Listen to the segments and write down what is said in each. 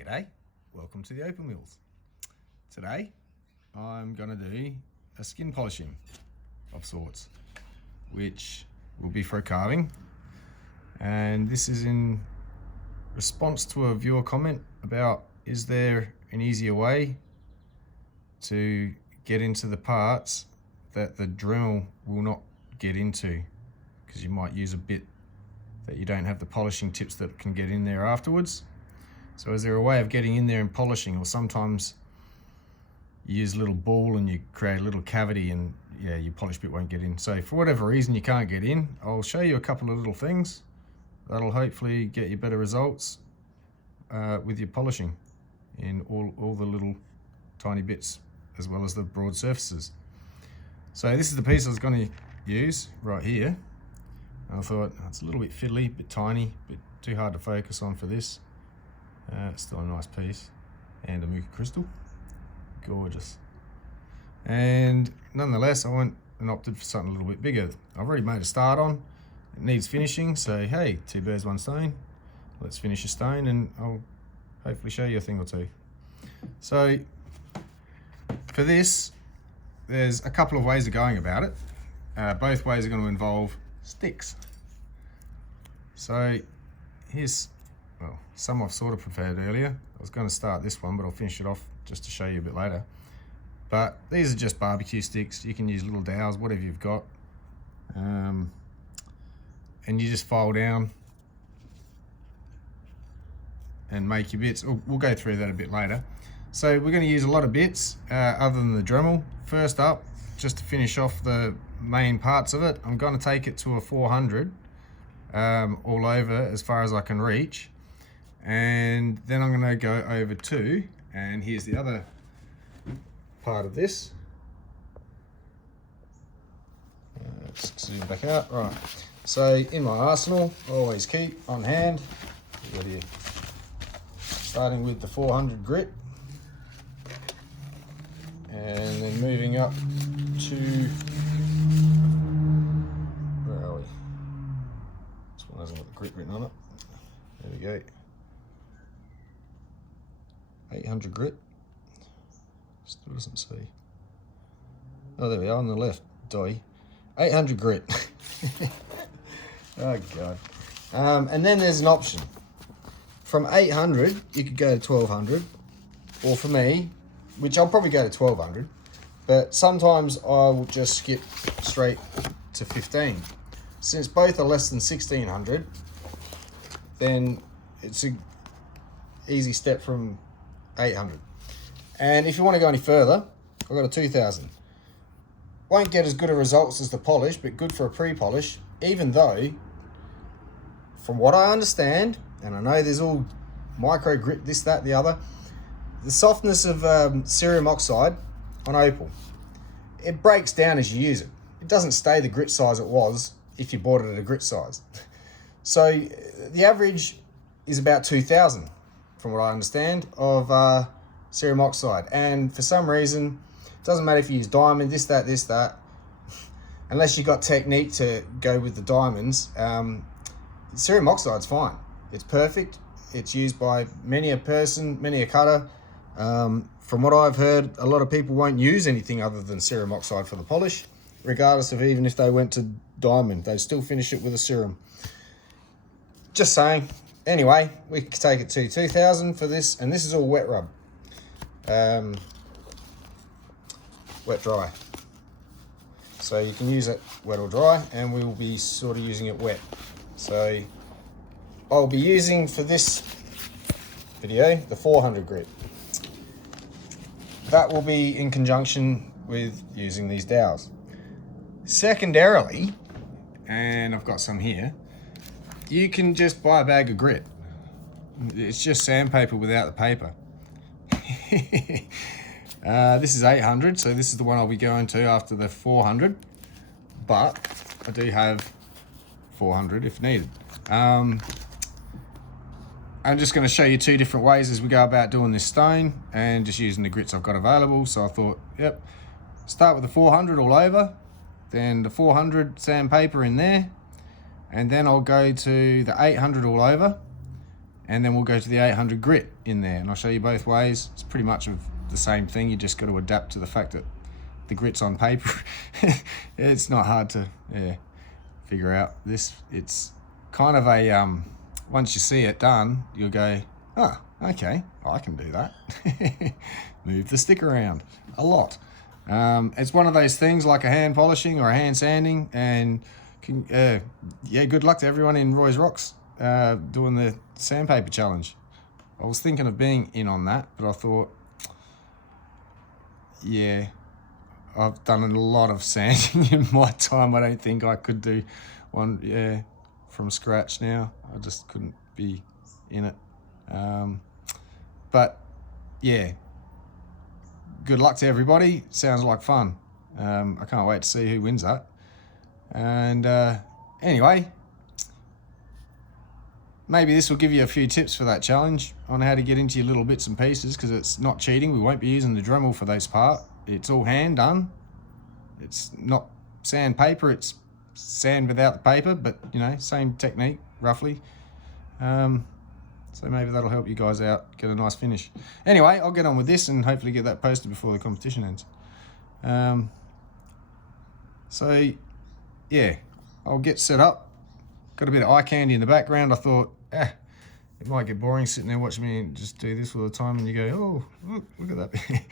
G'day, welcome to the Open Wheels. Today I'm going to do a skin polishing of sorts, which will be for carving, and this is in response to a viewer comment about is there an easier way to get into the parts that the Dremel will not get into, because you might use a bit that you don't have the polishing tips that can get in there afterwards. So is there a way of getting in there and polishing? Or sometimes you use a little ball and you create a little cavity and yeah, your polish bit won't get in. So for whatever reason you can't get in, I'll show you a couple of little things that'll hopefully get you better results with your polishing in all the little tiny bits as well as the broad surfaces. So this is the piece I was going to use right here. I thought it's a little bit fiddly, a bit tiny, a bit too hard to focus on for this. It's still a nice piece, and a Mooka crystal, gorgeous. And nonetheless, I went and opted for something a little bit bigger. I've already made a start on. It needs finishing, so hey, two birds, one stone. Let's finish a stone, and I'll hopefully show you a thing or two. So for this, there's a couple of ways of going about it. Both ways are going to involve sticks. So here's, well, some I've sort of prepared earlier. I was going to start this one, but I'll finish it off just to show you a bit later. But these are just barbecue sticks. You can use little dowels, whatever you've got. And you just file down and make your bits. We'll go through that a bit later. So we're going to use a lot of bits other than the Dremel. First up, just to finish off the main parts of it, I'm going to take it to a 400 all over as far as I can reach. And then I'm going to go over to, and here's the other part of this. Let's zoom back out. Right. So in my arsenal, I always keep on hand, starting with the 400 grit, and then moving up to, where are we? This one hasn't got the grit written on it. There we go. 800 grit. Still doesn't see. Oh, there we are on the left. 800 grit. Oh god. And then there's an option. From 800, you could go to 1200, or for me, which I'll probably go to 1200, but sometimes I will just skip straight to 15. Since both are less than 1600, then it's an easy step from 800. And if you want to go any further, I've got a 2000. Won't get as good a results as the polish, but good for a pre-polish, even though, from what I understand, and I know there's all micro grit, this, that, the other, the softness of cerium oxide on opal, it breaks down as you use it. It doesn't stay the grit size it was if you bought it at a grit size. So the average is about 2000, from what I understand, of cerium oxide. And for some reason, it doesn't matter if you use diamond, this, that, unless you got technique to go with the diamonds, cerium oxide's fine. It's perfect. It's used by many a person, many a cutter. From what I've heard, a lot of people won't use anything other than cerium oxide for the polish, regardless of even if they went to diamond, they'd still finish it with a cerium. Just saying. Anyway, we can take it to 2000 for this, and this is all wet rub. Wet dry. So you can use it wet or dry, and we will be sort of using it wet. So I'll be using for this video the 400 grit. That will be in conjunction with using these dowels. Secondarily, and I've got some here, you can just buy a bag of grit. It's just sandpaper without the paper. This is 800, so this is the one I'll be going to after the 400, but I do have 400 if needed. I'm just going to show you two different ways as we go about doing this stone, and just using the grits I've got available. So I thought, yep, start with the 400 all over, then the 400 sandpaper in there, and then I'll go to the 800 all over, and then we'll go to the 800 grit in there, and I'll show you both ways. It's pretty much of the same thing. You just got to adapt to the fact that the grit's on paper. It's not hard to figure out this. It's kind of a once you see it done, you'll go, oh, okay, I can do that. Move the stick around a lot. It's one of those things like a hand polishing or a hand sanding, and good luck to everyone in Roy's Rocks doing the sandpaper challenge. I was thinking of being in on that, but I thought, yeah, I've done a lot of sanding in my time. I don't think I could do one from scratch now. I just couldn't be in it. But yeah, good luck to everybody. Sounds like fun. I can't wait to see who wins that. And anyway, maybe this will give you a few tips for that challenge on how to get into your little bits and pieces, because it's not cheating. We won't be using the Dremel for this part. It's all hand done. It's not sandpaper, it's sand without the paper, but you know, same technique roughly. So maybe that'll help you guys out, get a nice finish. Anyway, I'll get on with this and hopefully get that posted before the competition ends. So yeah, I'll get set up. Got a bit of eye candy in the background. I thought, it might get boring sitting there watching me just do this all the time, and you go, oh, look at that.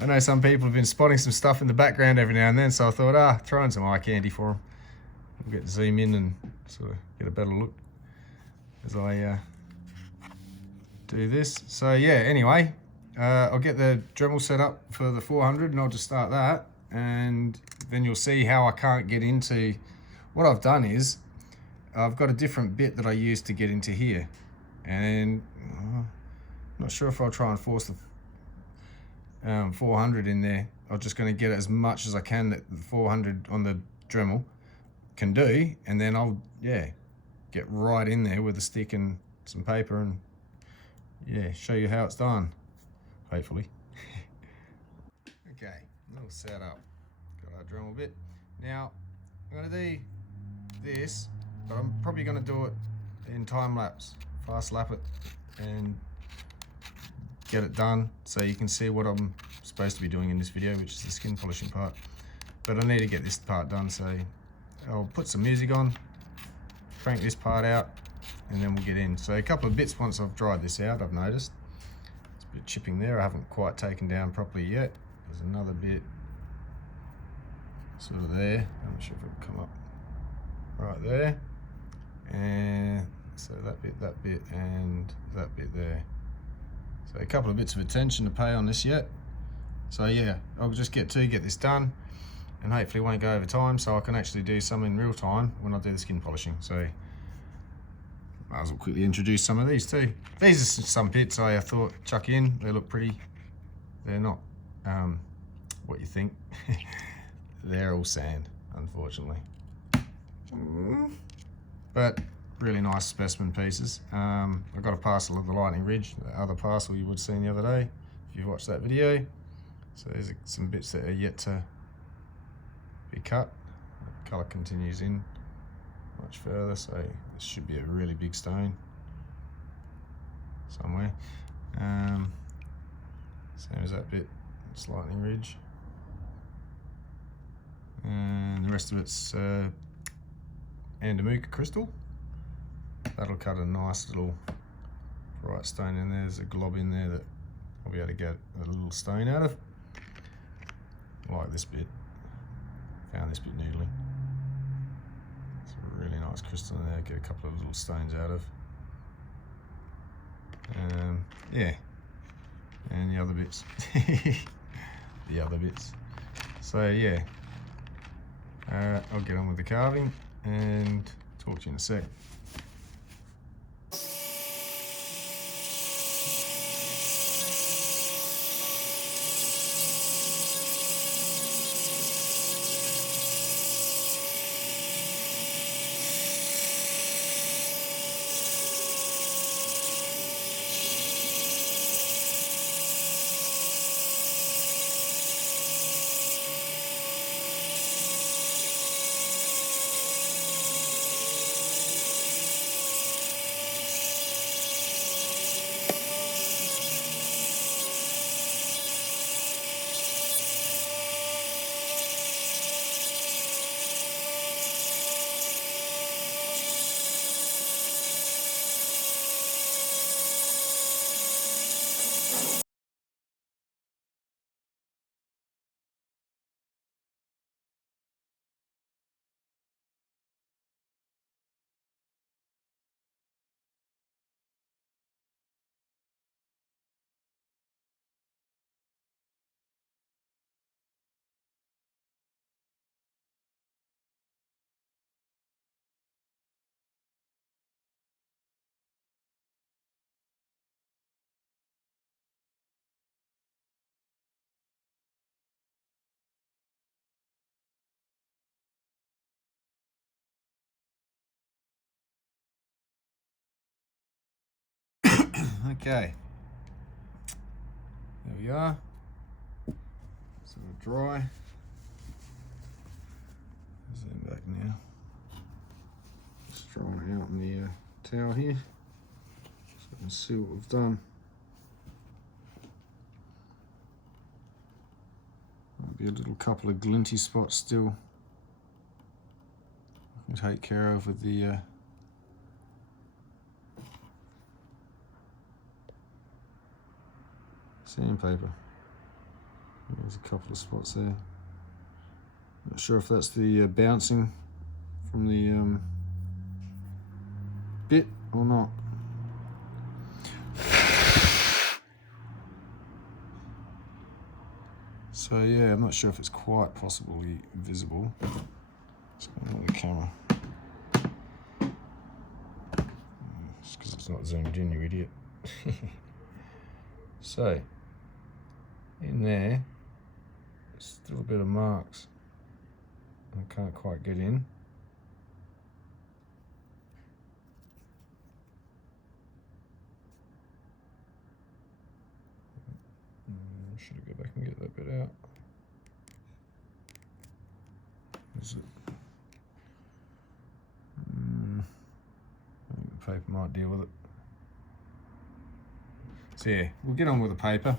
I know some people have been spotting some stuff in the background every now and then, so I thought, throw in some eye candy for them. We'll get to zoom in and sort of get a better look as I do this. So yeah, anyway, I'll get the Dremel set up for the 400 and I'll just start that, and then you'll see how I can't get into. What I've done is I've got a different bit that I use to get into here, and I'm not sure if I'll try and force the 400 in there. I'm just going to get as much as I can that the 400 on the Dremel can do, and then I'll get right in there with a stick and some paper and show you how it's done, hopefully. Okay, little setup. Got our Dremel bit. Now I'm going to do this, but I'm probably going to do it in time lapse, fast lap it and get it done so you can see what I'm supposed to be doing in this video, which is the skin polishing part. But I need to get this part done, so I'll put some music on, crank this part out, and then we'll get in. So a couple of bits once I've dried this out, I've noticed. There's a bit of chipping there I haven't quite taken down properly yet. There's another bit sort of there. I'm not sure if it'll come up right there. And so that bit, and that bit there. So a couple of bits of attention to pay on this yet. So yeah, I'll just get this done, and hopefully it won't go over time, so I can actually do some in real time when I do the skin polishing. So might as well quickly introduce some of these too. These are some bits I thought chuck in. They look pretty. They're not what you think. They're all sand, unfortunately. But really nice specimen pieces. I've got a parcel of the Lightning Ridge, the other parcel you would have seen the other day if you watched that video. So there's some bits that are yet to be cut. The colour continues in much further, so this should be a really big stone somewhere. Same as that bit, it's Lightning Ridge. And the rest of it's Andamuka crystal. That'll cut a nice little bright stone in there. There's a glob in there that I'll be able to get a little stone out of. I like this bit. Found this bit noodling. It's a really nice crystal in there. Get a couple of little stones out of. Yeah, and the other bits. The other bits. So yeah, I'll get on with the carving and talk to you in a sec. Okay, there we are. Sort of dry. Zoom back now. Just drying it out in the towel here, so I can see what we've done. Might be a little couple of glinty spots still. I can take care of with the sandpaper. There's a couple of spots there. Not sure if that's the bouncing from the bit or not. So yeah, I'm not sure if it's quite possibly visible. Just going on the camera. Just because it's not zoomed in, you idiot. So, in there, there's still a bit of marks. I can't quite get in. Should I go back and get that bit out? Is it? I think the paper might deal with it. So yeah, we'll get on with the paper.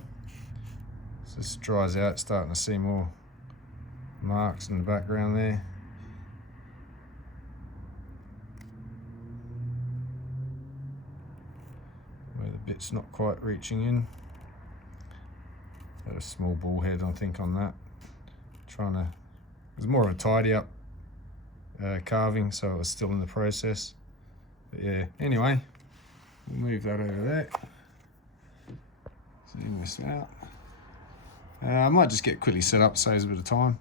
As this dries out, starting to see more marks in the background there. Where the bit's not quite reaching in. Had a small ball head, I think, on that. Trying to, it was more of a tidy up carving, so it was still in the process. But yeah, anyway, we'll move that over there. Zoom this out. I might just get quickly set up, saves a bit of time.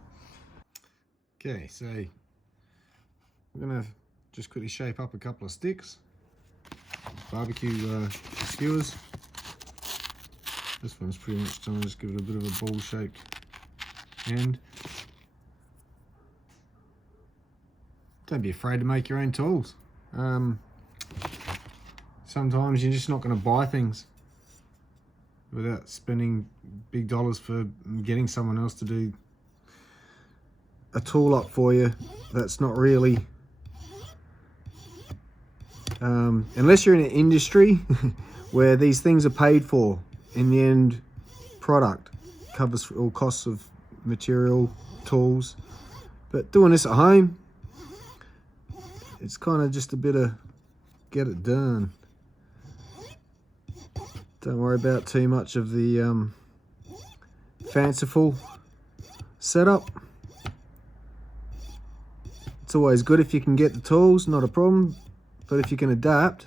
Okay, so we're gonna just quickly shape up a couple of sticks. Barbecue skewers. This one's pretty much done. Just give it a bit of a ball-shaped end. Don't be afraid to make your own tools. Sometimes you're just not going to buy things without spending big dollars for getting someone else to do a tool up for you. That's not really, unless you're in an industry where these things are paid for in the end product, covers all costs of material, tools. But doing this at home, it's kind of just a bit of get it done. Don't worry about too much of the fanciful setup. It's always good if you can get the tools, not a problem. But if you can adapt,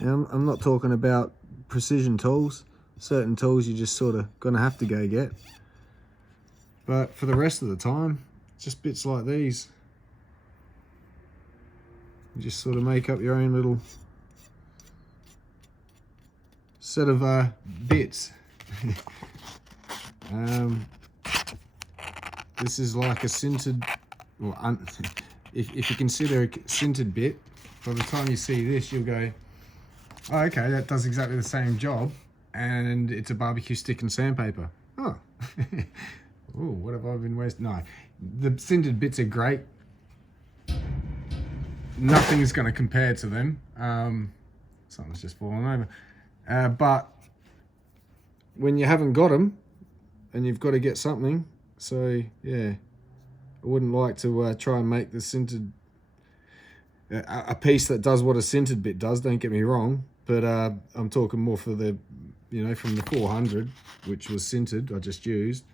and I'm not talking about precision tools. Certain tools you're just sort of gonna have to go get. But for the rest of the time, just bits like these. You just sort of make up your own little set of bits. This is like a sintered, well, if you consider a sintered bit, by the time you see this, you'll go, oh, okay, that does exactly the same job, and it's a barbecue stick and sandpaper. Oh, ooh, what have I been wasting? No, the sintered bits are great. Nothing's going to compare to them. Something's just fallen over. But when you haven't got them, and you've got to get something, so yeah, I wouldn't like to try and make the sintered a piece that does what a sintered bit does. Don't get me wrong, but I'm talking more for the, you know, from the 400, which was sintered. I just used.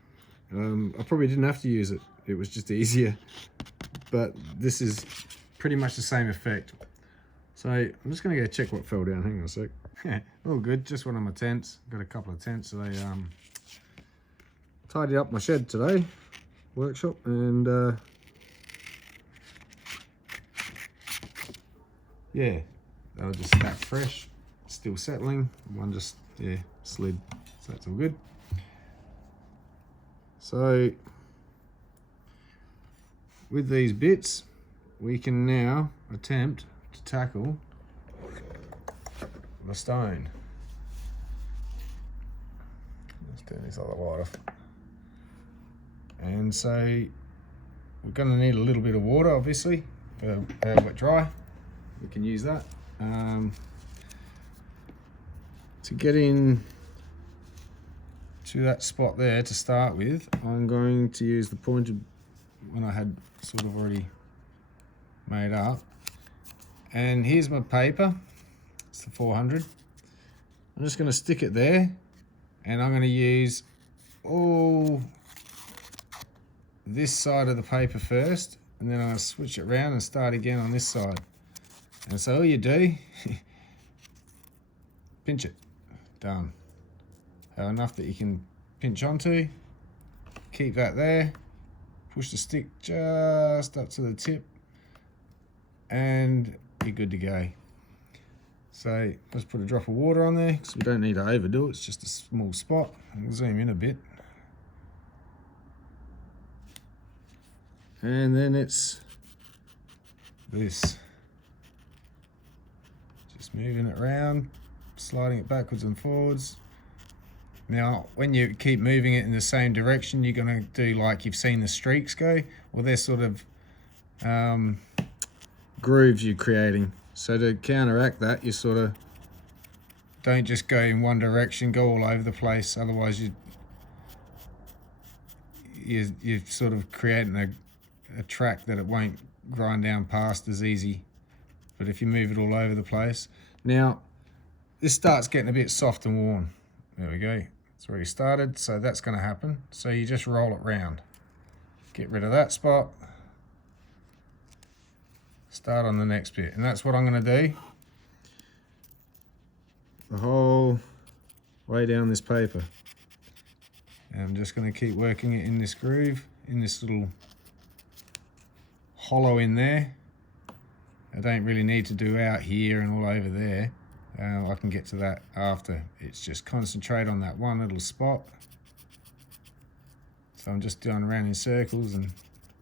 I probably didn't have to use it. It was just easier. But this is pretty much the same effect. So I'm just gonna go check what fell down. Hang on a sec. All good. Just one of my tents. Got a couple of tents. So they tidied up my shed today, workshop, and yeah, they were just stacked fresh, still settling. One just, yeah, slid, so that's all good. So with these bits, we can now attempt to tackle the stone. Let's turn this other light off. And so we're going to need a little bit of water, obviously, for wet dry. We can use that. To get in to that spot there to start with, I'm going to use the pointed one I had sort of already made up. And here's my paper. It's the 400. I'm just going to stick it there, and I'm going to use all this side of the paper first, and then I'll switch it around and start again on this side. And so all you do, pinch it, done. Have enough that you can pinch onto, keep that there, push the stick just up to the tip, and you're good to go. So let's put a drop of water on there, because we don't need to overdo it, it's just a small spot. We'll zoom in a bit. And then it's this. Just moving it around, sliding it backwards and forwards. Now, when you keep moving it in the same direction, you're going to do like you've seen the streaks go. Well, they're sort of grooves you're creating. So to counteract that, you sort of don't just go in one direction, go all over the place. Otherwise, you're sort of creating a track that it won't grind down past as easy. But if you move it all over the place. Now, this starts getting a bit soft and worn. There we go. It's already started, so that's going to happen. So you just roll it round. Get rid of that spot. Start on the next bit. And that's what I'm going to do the whole way down this paper. And I'm just going to keep working it in this groove, in this little hollow in there. I don't really need to do out here and all over there. I can get to that after. It's just concentrate on that one little spot. So I'm just going around in circles and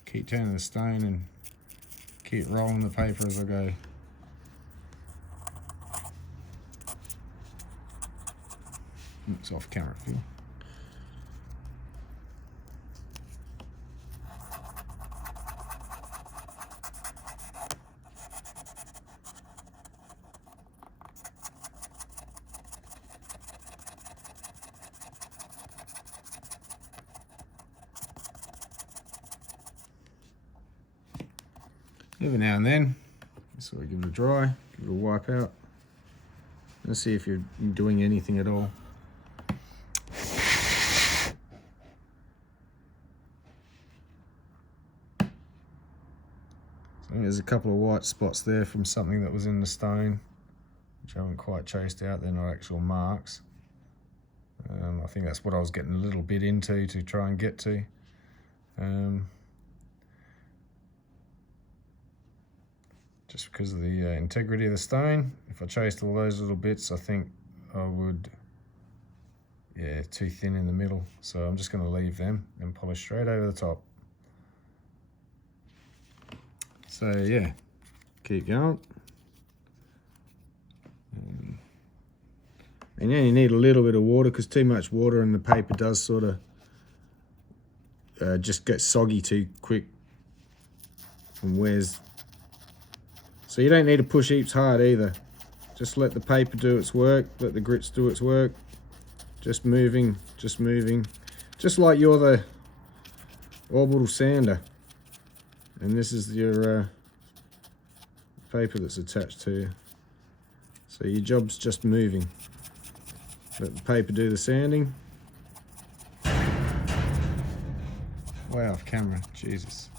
keep turning the stone and keep rolling the paper as I go. It's off camera, Phil. Every now and then, sort of give it a dry, give it a wipe out, and see if you're doing anything at all. So there's a couple of white spots there from something that was in the stone, which I haven't quite chased out. They're not actual marks. I think that's what I was getting a little bit into to try and get to. Just because of the integrity of the stone. If I chased all those little bits, I think I would, yeah, too thin in the middle. So I'm just going to leave them and polish straight over the top. So yeah, keep going. And yeah, you need a little bit of water, because too much water and the paper does sort of just get soggy too quick and wears. So you don't need to push heaps hard either. Just let the paper do its work, let the grits do its work. Just moving, just moving. Just like you're the orbital sander. And this is your paper that's attached to you. So your job's just moving. Let the paper do the sanding. Way off camera, Jesus.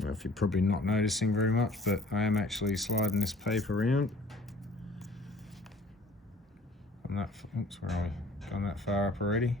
Well, if you're probably not noticing very much, but I am actually sliding this paper around. I'm that, oops, where are we? Gone that far up already.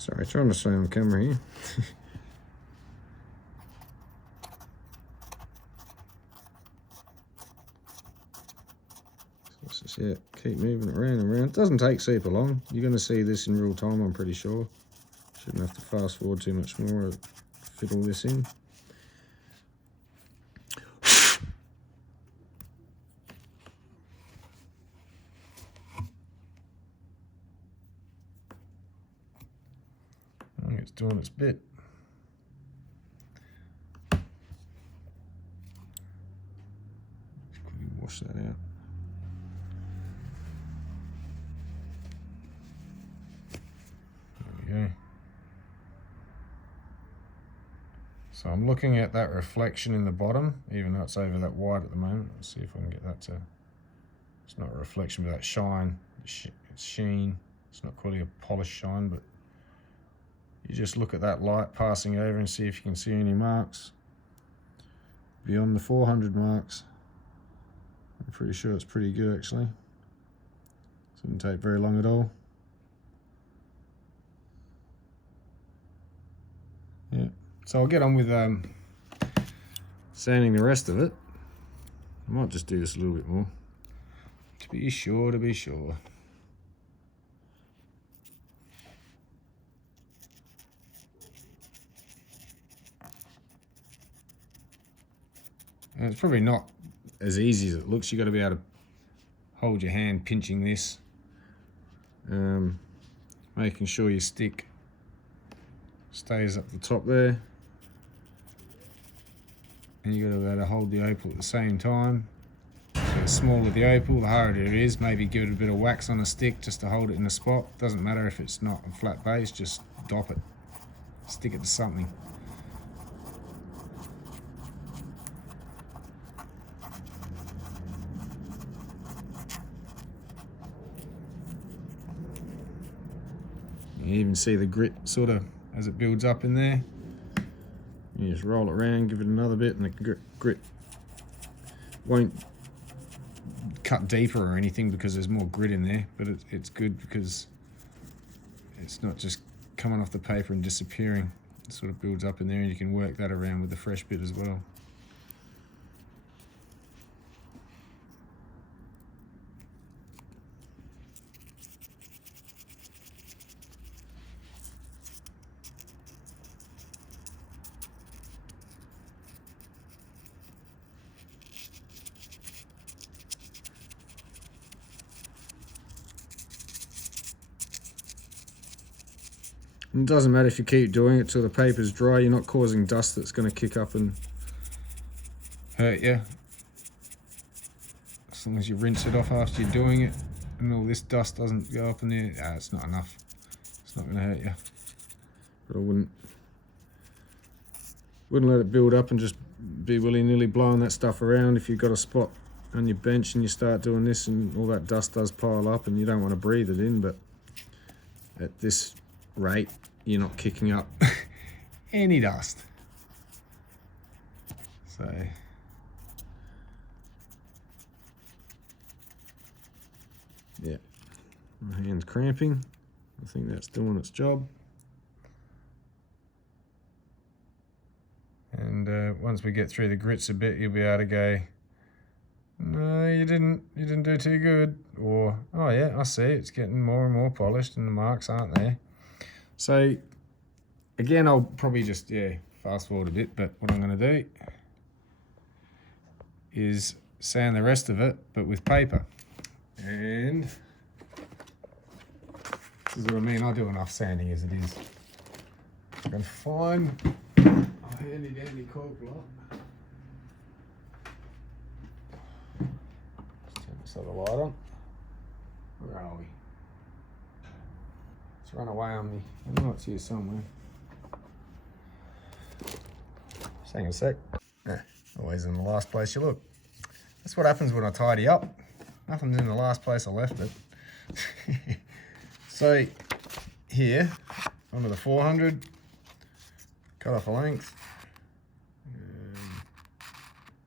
Sorry, trying to stay on camera here. So just, yeah, keep moving it around and around. It doesn't take super long. You're going to see this in real time, I'm pretty sure. Shouldn't have to fast forward too much more to fit all this in. It's doing its bit. Just quickly wash that out. There we go. So I'm looking at that reflection in the bottom, even though it's over that white at the moment. Let's see if I can get that to, it's not a reflection, but that shine, it's sheen. It's not quite a polished shine, but you just look at that light passing over and see if you can see any marks. Beyond the 400 marks, I'm pretty sure it's pretty good actually. It didn't take very long at all. Yeah, so I'll get on with sanding the rest of it. I might just do this a little bit more, to be sure, And it's probably not as easy as it looks. You've got to be able to hold your hand pinching this, making sure your stick stays up the top there, and you've got to be able to hold the opal at the same time. So the smaller the opal, the harder it is. Maybe give it a bit of wax on a stick just to hold it in a spot. Doesn't matter if it's not a flat base, just dop it, stick it to something. You even see the grit sort of as it builds up in there. You just roll it around, give it another bit, and the grit won't cut deeper or anything because there's more grit in there, but it's good because it's not just coming off the paper and disappearing. It sort of builds up in there, and you can work that around with the fresh bit as well. It doesn't matter if you keep doing it till the paper's dry. You're not causing dust that's going to kick up and hurt you. As long as you rinse it off after you're doing it and all this dust doesn't go up in there, it's not enough. It's not going to hurt you. But I wouldn't let it build up and just be willy-nilly blowing that stuff around. If you've got a spot on your bench and you start doing this and all that dust does pile up and you don't want to breathe it in, but at this rate you're not kicking up any dust. So yeah, my hand's cramping. I think that's doing its job. And once we get through the grits a bit, you'll be able to go, no, you didn't do too good, or oh yeah, I see it's getting more and more polished and the marks aren't there. So again, I'll probably just fast forward a bit, but what I'm going to do is sand the rest of it, but with paper. And this is what I mean, I do enough sanding as it is. I'm going to find a handy dandy cork block. Let's turn this other light on. Where are we? It's run away on me. I know it's here somewhere. Just hang on a sec. Always in the last place you look. That's what happens when I tidy up. Nothing's in the last place I left it. So here, onto the 400, cut off a length.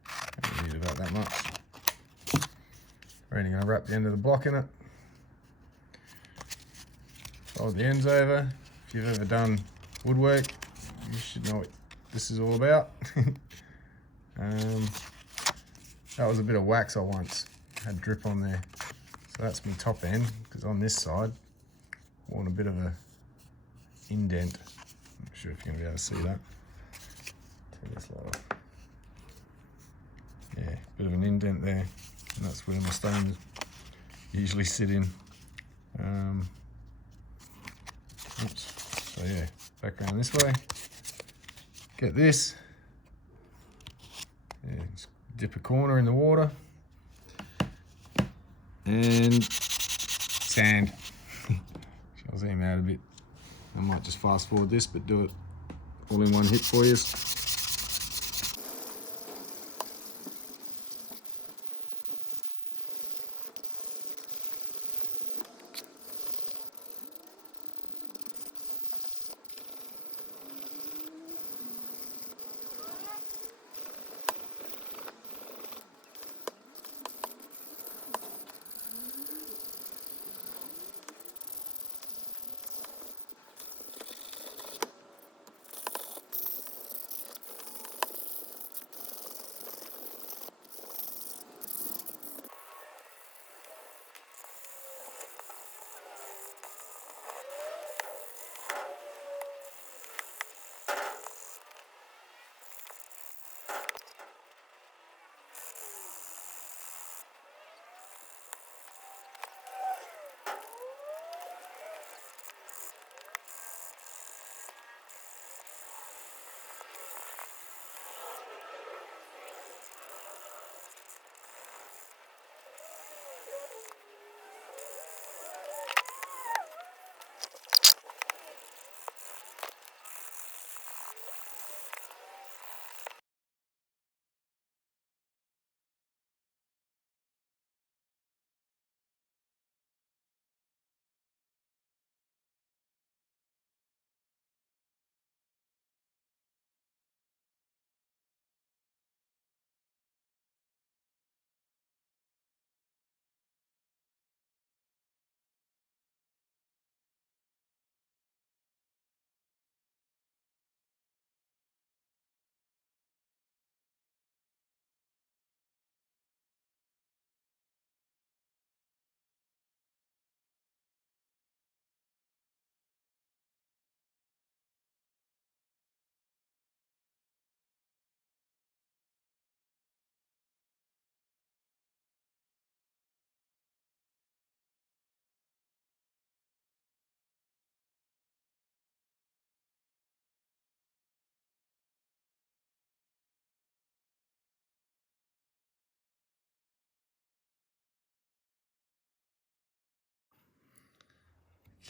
I don't need about that much. We're only going to wrap the end of the block in it. Fold the ends over. If if you've ever done woodwork, you should know what this is all about. That was a bit of wax I once had drip on there. So that's my top end, because on this side, I want a bit of a indent. I'm not sure if you're going to be able to see that. Take this light off. Yeah, bit of an indent there, and that's where my stones usually sit in. Oops. So yeah, back around this way. Get this. Yeah, just dip a corner in the water. And sand. I'll zoom out a bit. I might just fast forward this, but do it all in one hit for you.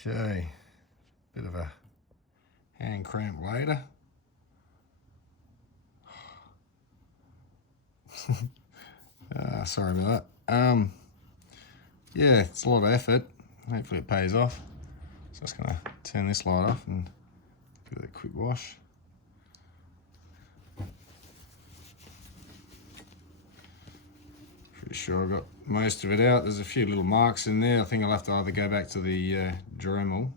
Okay, bit of a hand cramp later. Sorry about that. Yeah, it's a lot of effort. Hopefully it pays off. So I'm just gonna turn this light off and give it a quick wash. Pretty sure I got most of it out. There's a few little marks in there. I think I'll have to either go back to the Dremel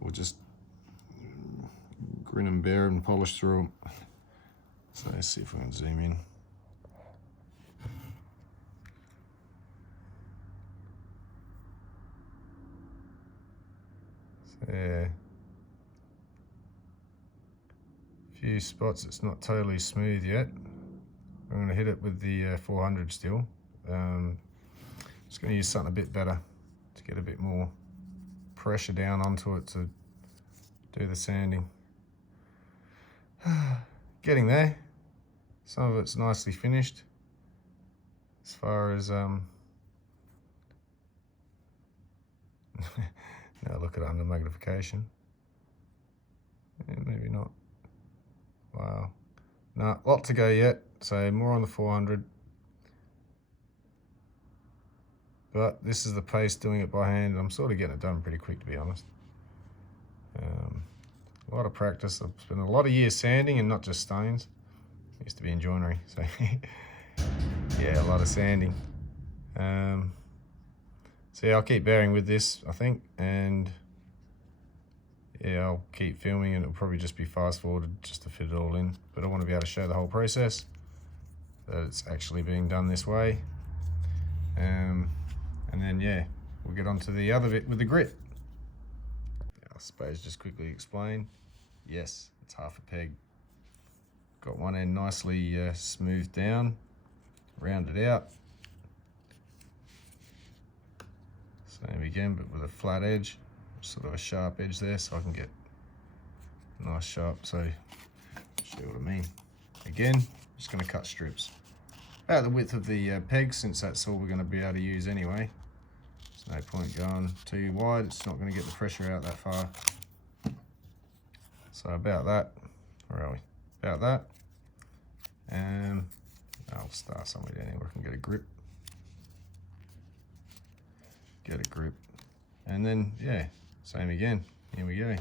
or just grin and bear and polish through them. So let's see if we can zoom in. So, yeah. A few spots it's not totally smooth yet. I'm going to hit it with the 400 still. Just going to use something a bit better to get a bit more pressure down onto it to do the sanding. Getting there. Some of it's nicely finished. As far as now look at it under magnification. Yeah, maybe not. Wow. No, lot to go yet. So more on the 400. But this is the pace doing it by hand. I'm sort of getting it done pretty quick, to be honest. A lot of practice. I've spent a lot of years sanding and not just stones. I used to be in joinery, so yeah, a lot of sanding. So yeah, I'll keep bearing with this, I think, and yeah, I'll keep filming and it'll probably just be fast forwarded just to fit it all in. But I want to be able to show the whole process, that it's actually being done this way. And then yeah, we'll get on to the other bit with the grit. I suppose just quickly explain. Yes, it's half a peg. Got one end nicely smoothed down, rounded out. Same again, but with a flat edge, sort of a sharp edge there, so I can get nice sharp. So, see what I mean. Again, just going to cut strips about the width of the peg, since that's all we're going to be able to use anyway. There's no point going too wide, it's not going to get the pressure out that far. So about that, where are we? About that. And I'll start somewhere down here where I can get a grip. Get a grip. And then, yeah, same again. Here we go.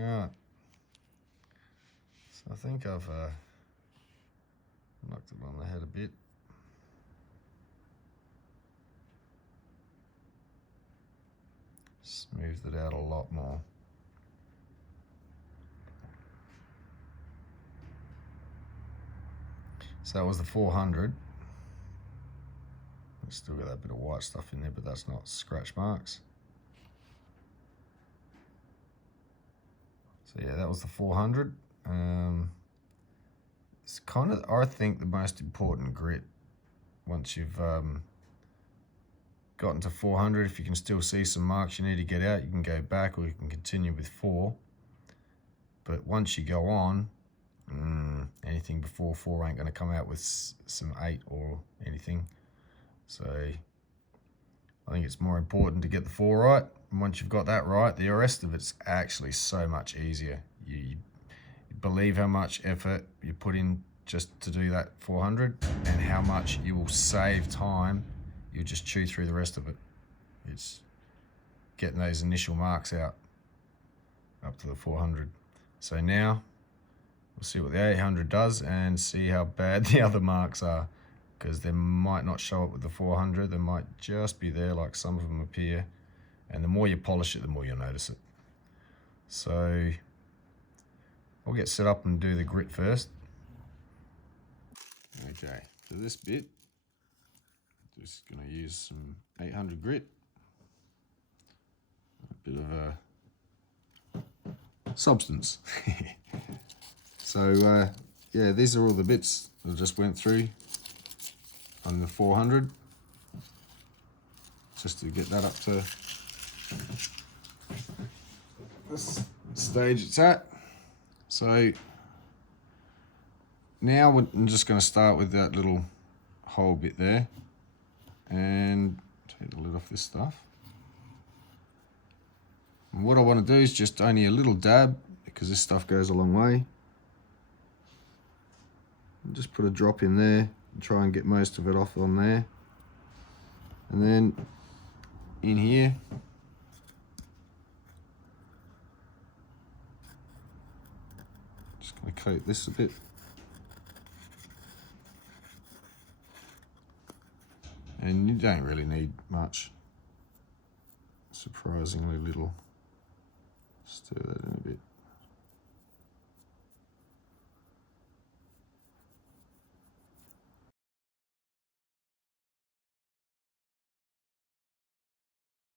Alright. So I think I've knocked it on the head a bit. Smoothed it out a lot more. So that was the 400. Still got that bit of white stuff in there, but that's not scratch marks. So yeah, that was the 400. It's kind of, I think, the most important grit. Once you've gotten to 400, if you can still see some marks you need to get out, you can go back or you can continue with 4. But once you go on, anything before 4 ain't going to come out with some 8 or anything. So I think it's more important to get the 4 right. And once you've got that right, the rest of it's actually so much easier. You believe how much effort you put in just to do that 400 and how much you will save time. You'll just chew through the rest of it. It's getting those initial marks out up to the 400. So now we'll see what the 800 does and see how bad the other marks are, because they might not show up with the 400. They might just be there like some of them appear. And the more you polish it, the more you'll notice it. So I'll get set up and do the grit first. Okay, for this bit, just gonna use some 800 grit. A bit of a substance. So yeah, these are all the bits I just went through on the 400, just to get that up to this stage it's at. So now I'm just going to start with that little hole bit there and take the lid off this stuff. And what I want to do is just only a little dab, because this stuff goes a long way. And just put a drop in there and try and get most of it off on there. And then in here, just going to coat this a bit. And you don't really need much. Surprisingly little. Stir that in a bit.